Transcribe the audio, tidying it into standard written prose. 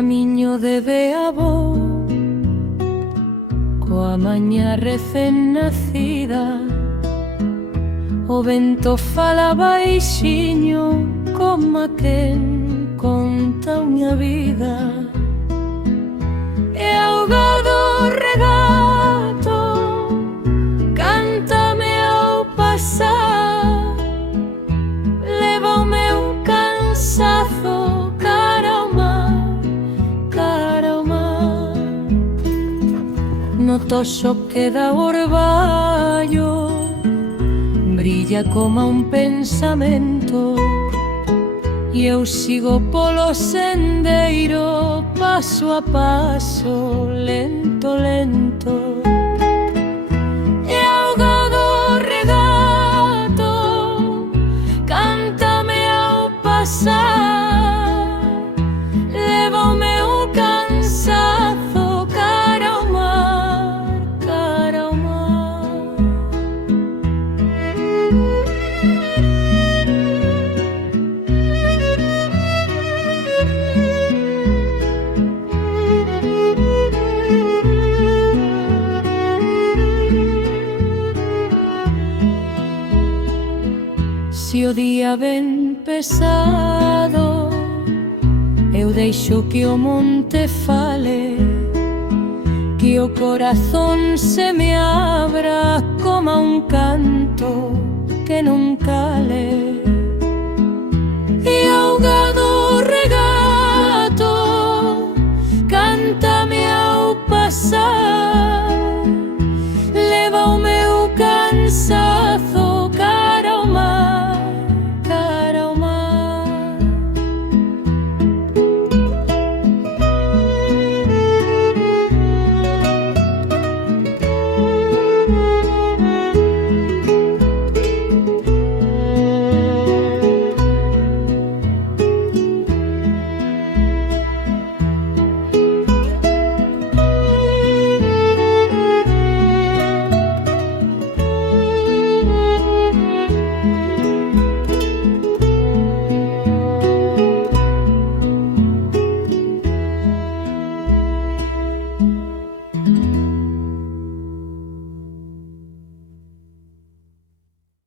camiño de Beabo, coa maña recén nacida. O vento fala baixiño como quen conta unha vida. E ahogado regato cántame ao pasar, leva o meu cansazo cara ao mar, cara ao mar. No toxo queda o orballo, brilla como un pensamento, e eu sigo polo sendeiro, paso a paso, lento, lento. E ahogado regato cántame ao pasar, leva o meu cansazo cara ao mar, cara ao mar. Se o día ven pesado, eu deixo que o monte fale, que o corazón se me abra como un canto que non cale.